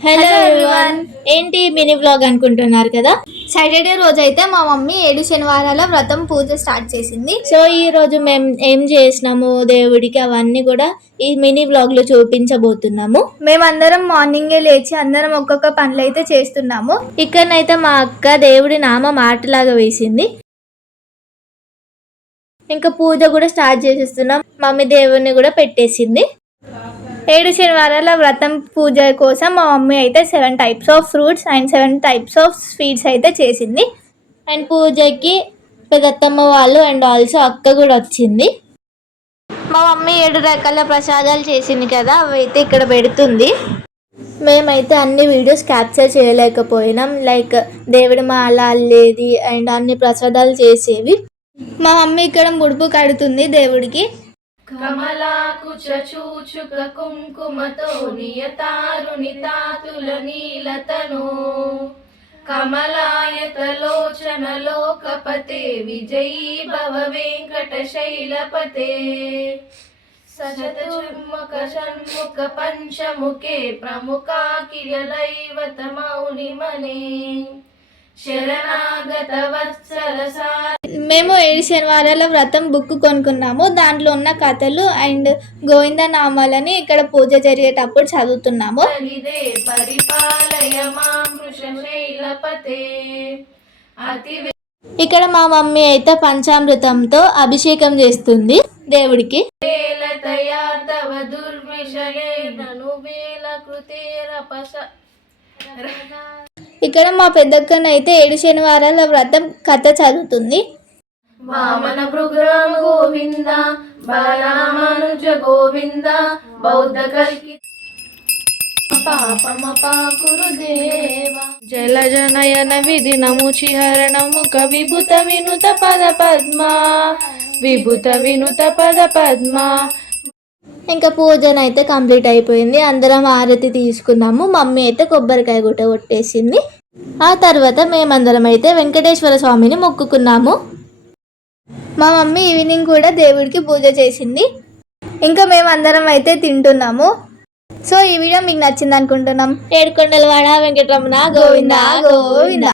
Hello everyone, ఏంటి mini vlog అనుకుంటున్నారు కదా. సాటర్డే రోజు అయితే మా మమ్మీ 7 శనివారాల వ్రతం పూజ స్టార్ట్ చేసింది. సో ఈ రోజు మేము ఏం చేసినాము దేవుడికి అవన్నీ కూడా ఈ మినీ వ్లాగ్ లో చూపించబోతున్నాము. మేమందరం మార్నింగే లేచి అందరం ఒక్కొక్క పనులు అయితే చేస్తున్నాము. ఇక్కడనైతే మా అక్క దేవుడి నామ మాటలాగా వేసింది. ఇంకా పూజ కూడా స్టార్ట్ చేసేస్తున్నాం. మమ్మీ దేవుడిని కూడా పెట్టేసింది. 7 శనివారాల వ్రతం పూజ కోసం మా మమ్మీ అయితే 7 types of fruits and 7 types of sweets అయితే చేసింది. అండ్ పూజకి పెద్దత్తమ్మ వాళ్ళు అండ్ ఆల్సో అక్క కూడా వచ్చింది. మా మమ్మీ 7 రకాల ప్రసాదాలు చేసింది కదా, అవి అయితే ఇక్కడ పెడుతుంది. మేమైతే అన్ని వీడియోస్ క్యాప్చర్ చేయలేకపోయినాం. లైక్ దేవుడి మాల అల్లేది అండ్ అన్ని ప్రసాదాలు చేసేవి. మా మమ్మీ ఇక్కడ ముడుపు కడుతుంది దేవుడికి. కమలాకుచూచుక కుంకుమతో నియతారునితాతుల నీలతను కమలాయతలోచన లోకపతే విజయీ భవ వెంకట శైలపతే సచతుర్ముఖ షణ్ముఖ పంచముఖే ప్రముఖాకిల దైవత మౌనిమనే శరణాగత వత్సల. మేము 7 శనివారాల వ్రతం బుక్ కొనుక్కున్నాము. దాంట్లో ఉన్న కథలు అండ్ గోవింద నామాలని ఇక్కడ పూజ జరిగేటప్పుడు చదువుతున్నాము. ఇక్కడ మా మమ్మీ అయితే పంచామృతంతో అభిషేకం చేస్తుంది దేవుడికి. ఇక్కడ మా పెద్దక్కనైతే 7 శనివారాల వ్రతం కథ చదువుతుంది. వామన భృగురామ గోవింద బాలరామానుజ గోవింద బౌద్ధ కల్కి పాపమపాకురు దేవ జలజనయన విధి నముచిహరణముఖ విభుత వినుత పద పద్మ విభుత వినుత పద పద్మ. ఇంకా పూజన అయితే కంప్లీట్ అయిపోయింది. అందరం ఆరతి తీసుకున్నాము. మమ్మీ అయితే కొబ్బరికాయ గుట్ట కొట్టేసింది. ఆ తర్వాత మేమందరం అయితే వెంకటేశ్వర స్వామిని మొక్కుకున్నాము. మా మమ్మీ ఈవినింగ్ కూడా దేవుడికి పూజ చేసింది. ఇంకా మేమందరం అయితే తింటున్నాము. సో ఈ వీడియో మీకు నచ్చింది అనుకుంటున్నాం. ఏడుకొండలవాడ వెంకటరమణ గోవింద గోవింద.